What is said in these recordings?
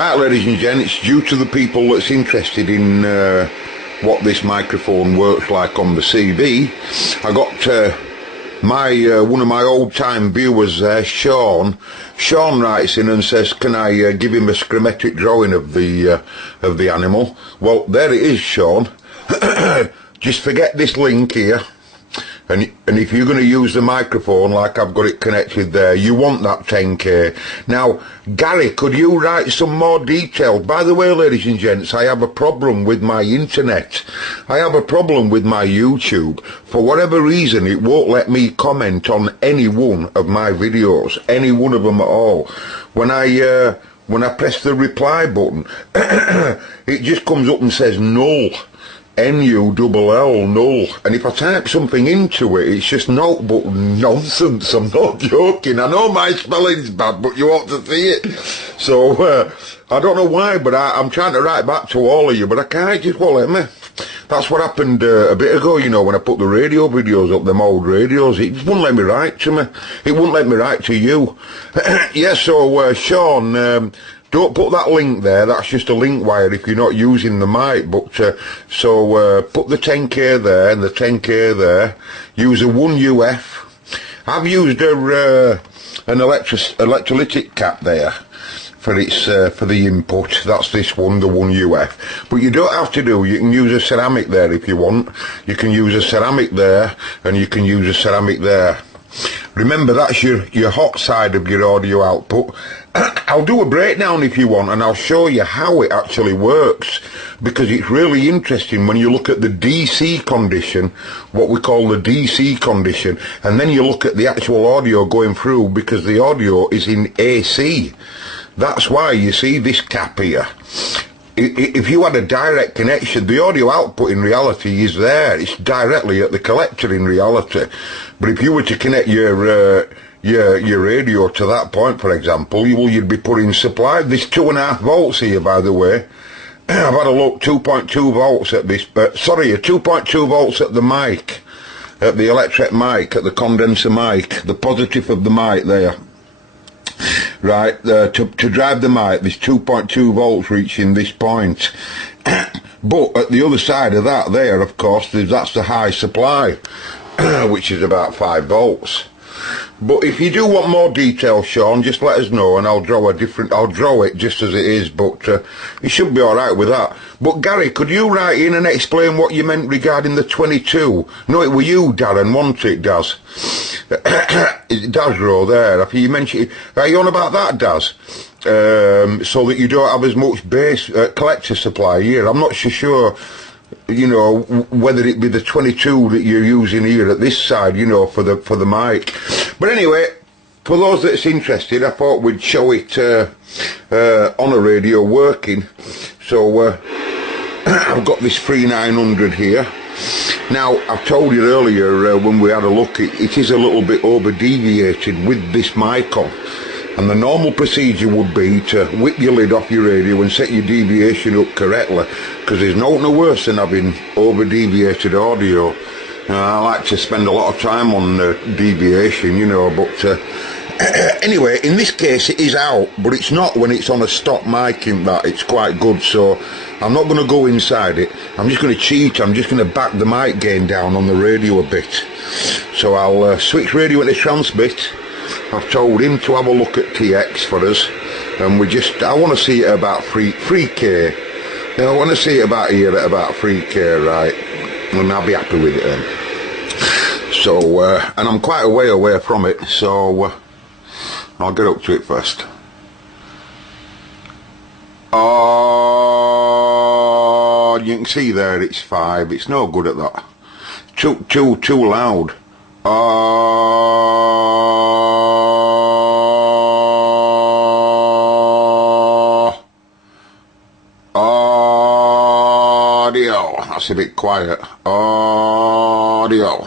Right, ladies and gents, due to the people that's interested in what this microphone works like on the CB, I got one of my old-time viewers there, Sean. Sean writes in and says, can I give him a schematic drawing of the animal? Well, there it is, Sean. Just forget this link here. And if you're going to use the microphone like I've got it connected there, you want that 10K. Now, Gary, could you write some more detail? By the way, ladies and gents, I have a problem with my internet. I have a problem with my YouTube. For whatever reason, it won't let me comment on any one of my videos, any one of them at all. When I press the reply button, it just comes up and says null. N-U-double-L, null. And if I type something into it, it's just no but nonsense. I'm not joking. I know my spelling's bad, but you ought to see it. So, I don't know why, but I'm trying to write back to all of you, but I can't. It just won't let me. That's what happened a bit ago, you know, when I put the radio videos up, them old radios. It just wouldn't let me write to me. It wouldn't let me write to you. Yeah, so, Sean, don't put that link there. That's just a link wire if you're not using the mic. But put the 10K there and the 10K there. Use a 1UF. I've used an electrolytic cap there for its for the input. That's this one, the 1UF. But you don't have to do. You can use a ceramic there if you want. You can use a ceramic there, and you can use a ceramic there. Remember, that's your hot side of your audio output. I'll do a breakdown if you want, and I'll show you how it actually works, because it's really interesting when you look at the DC condition, what we call the DC condition, and then you look at the actual audio going through, because the audio is in AC. That's why you see this cap here. If you had a direct connection, the audio output in reality is there. It's directly at the collector in reality. But if you were to connect your radio to that point, for example, you'd be putting supply. There's 2.5 volts here, by the way. I've had a look, 2.2 volts at this, 2.2 volts at the mic, at the electric mic, at the condenser mic, the positive of the mic there. Right, to drive the mic, there's 2.2 volts reaching this point. But at the other side of that there, of course, that's the high supply, which is about 5 volts. But if you do want more detail, Sean, just let us know, and I'll draw it just as it is, but it should be alright with that. But Gary, could you write in and explain what you meant regarding the 22? No, it were you, Darren, wasn't it, Daz? Daz row there, after you mentioned, are you on about that, Daz? So that you don't have as much base collector supply here. I'm not so sure, you know, whether it be the 22 that you're using here at this side, you know, for the mic. But anyway, for those that's interested, I thought we'd show it on a radio working. So I've got this 3900 here. Now, I've told you earlier when we had a look, it is a little bit over deviated with this mic on. And the normal procedure would be to whip your lid off your radio and set your deviation up correctly, because there's nothing worse than having over deviated audio. I like to spend a lot of time on deviation, you know, but anyway, in this case it is out, but it's not when it's on a stock mic in that. It's quite good, so I'm not going to go inside it. I'm just going to cheat. I'm just going to back the mic gain down on the radio a bit. So I'll switch radio into transmit. I've told him to have a look at TX for us, and I want to see it about 3K. I want to see it about here at about 3K, right, and I'll be happy with it then. So, and I'm quite a way away from it, so I'll get up to it first. Oh, you can see there it's 5. It's no good at that. Too loud. Audio. That's a bit quiet. Audio.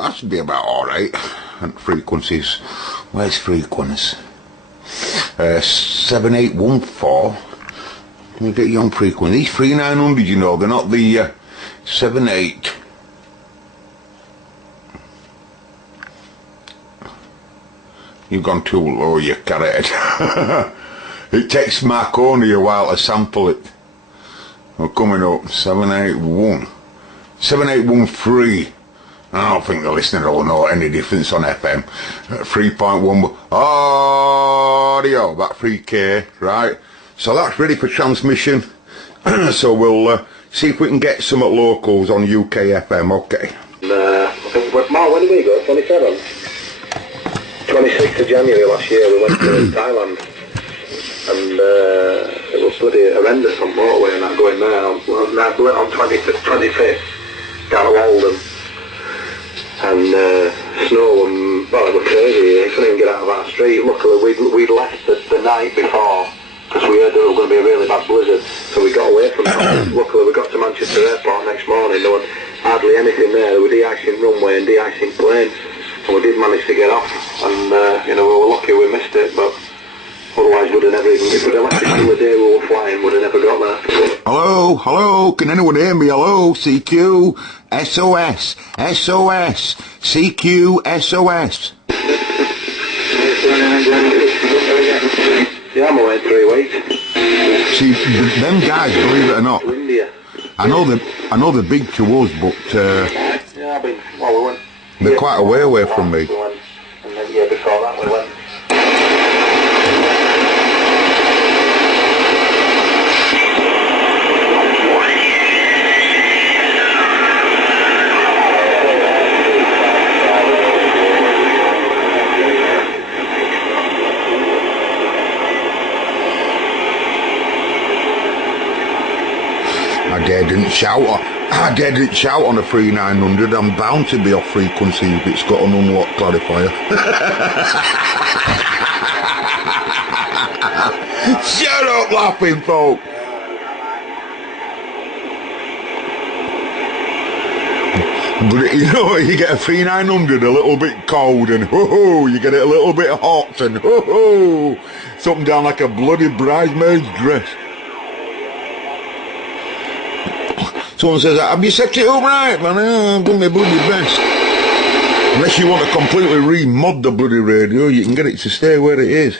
That should be about alright. And frequencies. Where's frequencies? 7814. Let me get you on frequency. These 3900, you know, they're not the 78. You've gone too low, you carrot. It takes Marconi a while to sample it. We're coming up, 781. 7813. I don't think the listener will know any difference on FM. 3.1 audio, about 3K, right? So that's ready for transmission. So we'll see if we can get some at locals on UK FM, okay? Mark, when did we go? 27th? 26th of January last year we went to Thailand. And it was bloody horrendous on motorway and that going there. On 25th, down to Walden. And snow and, well, it was crazy. You couldn't even get out of our street. Luckily we'd left the night before because we heard there was going to be a really bad blizzard. So we got away from that. Luckily we got to Manchester Airport next morning. There was hardly anything there. There were de-icing runway and de-icing planes. And we did manage to get off. And, you know, we were lucky we missed it, but otherwise we'd have never even, if we'd have left it on the day we were flying, we'd have never got there. Hello, hello, can anyone hear me? Hello, CQ, SOS, SOS, CQ, SOS. Yeah, I'm away 3 weeks. See, them guys, believe it or not, to India. I know they're big to us, but Yeah, I've been, well, we went. they're quite a way away from me. We went, and then the year before that we went. I daren't shout on a 3900. I'm bound to be off frequency if it's got an unlocked clarifier. Shut up laughing, folk. But you know, you get a 3900 a little bit cold and ho-ho, you get it a little bit hot and ho-ho, something down like a bloody bridesmaid's dress. Someone says, have you set it up right, man? I've done my bloody best. Unless you want to completely remod the bloody radio, you can get it to stay where it is.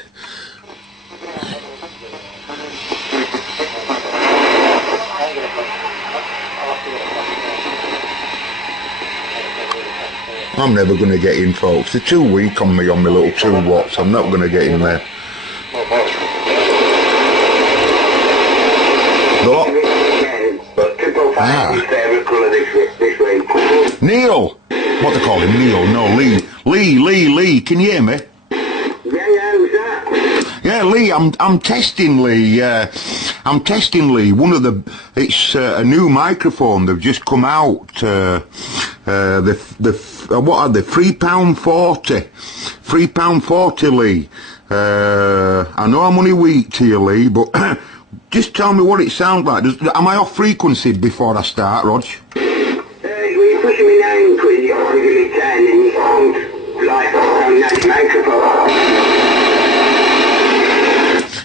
I'm never going to get in, folks. They're too weak on me, on my little 2 watts. I'm not going to get in there. Neil! What they call him? Neil? No, Lee. Lee. Can you hear me? Yeah, who's that? Yeah, Lee. I'm testing Lee. I'm testing Lee. It's a new microphone. They've just come out. What are they? £3.40. £3.40, Lee. I know I'm only weak to you, Lee, but just tell me what it sounds like. Am I off frequency before I start, Rog? You're pushing me down because you're on really 10 and you sound like on that microphone.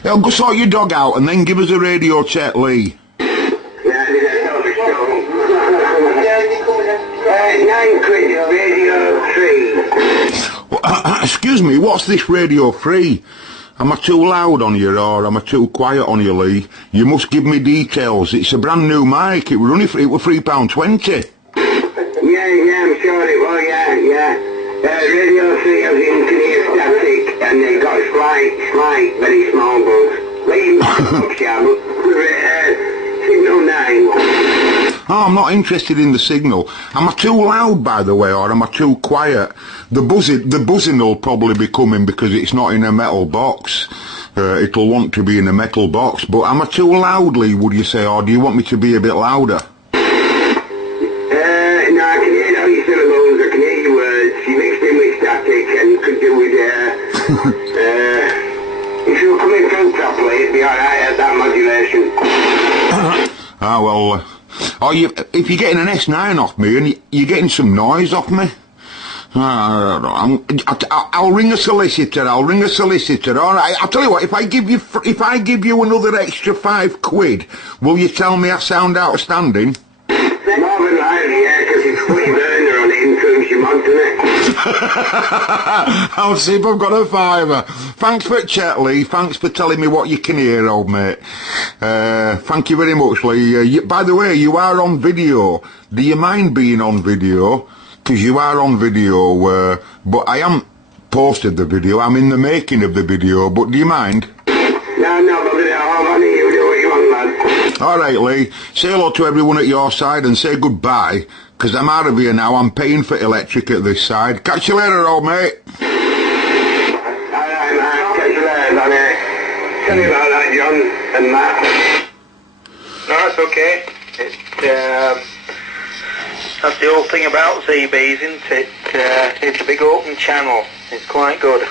Yeah, go sort your dog out and then give us a radio check, Lee. £9 Radio 3. Excuse me, what's this Radio 3? Am I too loud on you or am I too quiet on you, Lee? You must give me details. It's a brand new mic. It was £3.20. Yeah, I'm sure it was, yeah. Radio 3 has engineer static and they got slight, very small bugs. Signal 9. Oh, I'm not interested in the signal. Am I too loud, by the way, or am I too quiet? The buzzing will probably be coming because it's not in a metal box. It'll want to be in a metal box. But am I too loudly, would you say, or do you want me to be a bit louder? No, I can hear all your syllables, I can hear your words. You mixed in with static and you could do with, if you were coming through properly, it'd be alright at that modulation. Well, if you're getting an S9 off me and you're getting some noise off me, I'll ring a solicitor. All right. I'll tell you what. If I give you another extra £5, will you tell me I sound outstanding? More than likely, yeah, because it's put your burner on it and turns your man, isn't it? I'll see if I've got a fiver. Thanks for it, Chet Lee. Thanks for telling me what you can hear, old mate. Thank you very much, Lee. By the way, you are on video. Do you mind being on video? Because you are on video, but I haven't posted the video. I'm in the making of the video, but do you mind? No, but I need you to do what you want, lad. Alright, Lee. Say hello to everyone at your side and say goodbye, because I'm out of here now. I'm paying for electric at this side. Catch you later, old mate. Alright, man. Catch you later, Danny. Sorry about that, John and Matt. No, it's okay. That's the whole thing about ZBs, isn't it? It's a big open channel. It's quite good.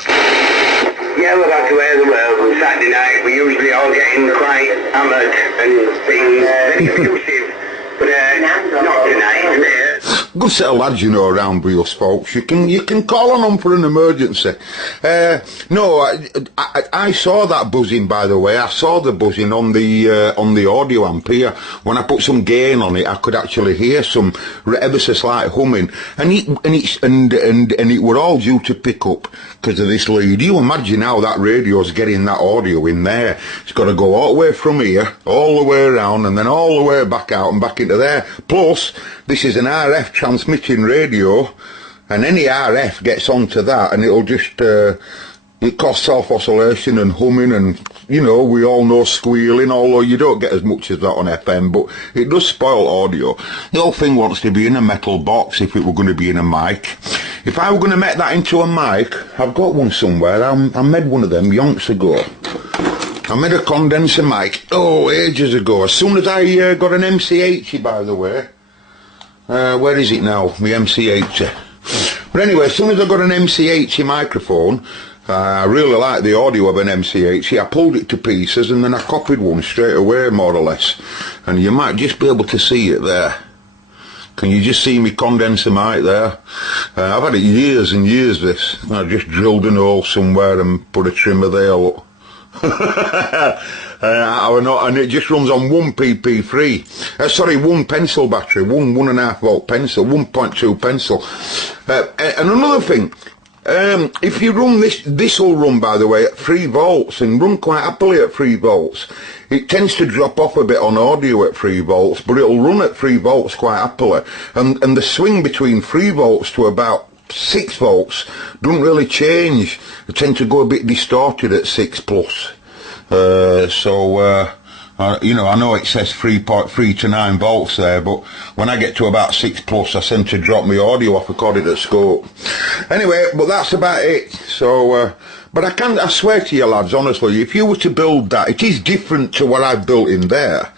Yeah, we're back to where the world on Saturday night. We're usually all getting quite hammered and being very effusive. But not tonight, isn't it? Good set of lads, you know, around with us folks. You can call on them for an emergency. No, I saw that buzzing, by the way. I saw the buzzing on the audio amp here. When I put some gain on it, I could actually hear some ever so slight humming, and it were all due to pick up because of this lead. You imagine how that radio's getting that audio in there. It's got to go all the way from here, all the way around, and then all the way back out and back into there. Plus, this is an RF transmitting radio, and any RF gets onto that, and it'll just it causes self-oscillation and humming, and you know, we all know squealing, although you don't get as much as that on FM, but it does spoil audio. The whole thing wants to be in a metal box if it were going to be in a mic. If I were going to make that into a mic, I've got one somewhere. I made one of them yonks ago. I made a condenser mic, ages ago. As soon as I got an MC80, by the way. Where is it now? My MC80. But anyway, as soon as I got an MC80 microphone, I really liked the audio of an MC80. I pulled it to pieces and then I copied one straight away, more or less. And you might just be able to see it there. Can you just see me condenser mic there? I've had it years and years, this. I just drilled a hole somewhere and put a trimmer there, look. And it just runs on one PP3. Sorry, one pencil battery, one 1.5 volt pencil, 1.2 pencil. And another thing, if you run this will run, by the way, at 3 volts and run quite happily at 3 volts. It tends to drop off a bit on audio at 3 volts, but it'll run at 3 volts quite happily. And the swing between 3 volts to about 6 volts don't really change. They tend to go a bit distorted at 6 plus. You know, I know it says 3.3 to 9 volts there, but when I get to about 6 plus, I tend to drop my audio off according to scope. Anyway, but that's about it. So, but I swear to you lads, honestly, if you were to build that, it is different to what I've built in there.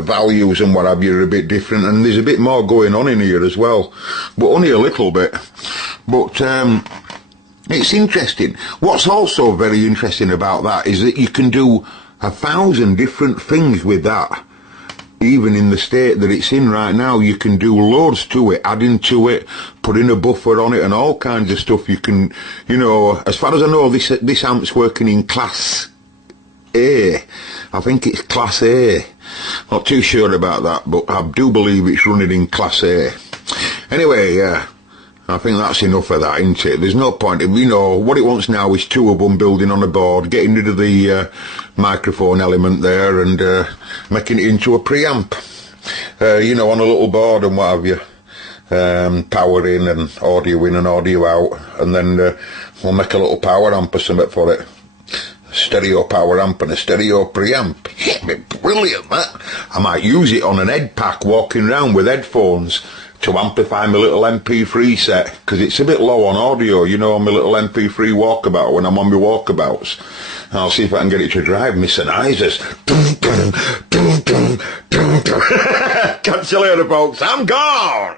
Values and what have you are a bit different, and there's a bit more going on in here as well, but only a little bit. But it's interesting. What's also very interesting about that is that you can do 1,000 different things with that. Even in the state that it's in right now, you can do loads to it, adding to it, putting a buffer on it and all kinds of stuff. You can, you know, as far as I know, this amp's working in class A. I think it's class A. Not too sure about that, but I do believe it's running in class A. Anyway, I think that's enough of that, isn't it? There's no point, you know, what it wants now is 2 of them building on a board, getting rid of the microphone element there and making it into a preamp, you know, on a little board and what have you. Power in and audio in and audio out, and then we'll make a little power amp or something for it. A stereo power amp and a stereo preamp. Brilliant, that. I might use it on an head pack walking around with headphones to amplify my little MP3 set, because it's a bit low on audio, you know, on my little MP3 walkabout when I'm on my walkabouts. And I'll see if I can get it to drive me Sennheisers. Catch you later, folks. I'm gone!